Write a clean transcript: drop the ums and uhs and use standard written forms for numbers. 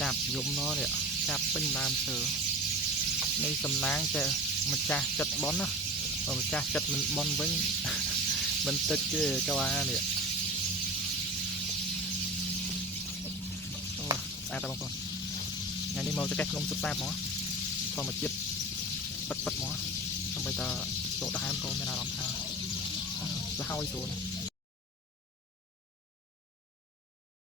จับยมnóเนี่ยจับเป็นตามเสือในสำนักจะมันจะจัดบอลนะมันจะจัดมันบอลไว้มันตึกเจ้าว่าเนี่ยโอ้ตายตาบางคนงานนี้เราจะแก้ลมสุดแซ่บมั้งพอมาเจ็บปัดมั้งทำไปตาโดดหายมันก็ไม่น่าลำทางแล้วเข้าไอ้ตัว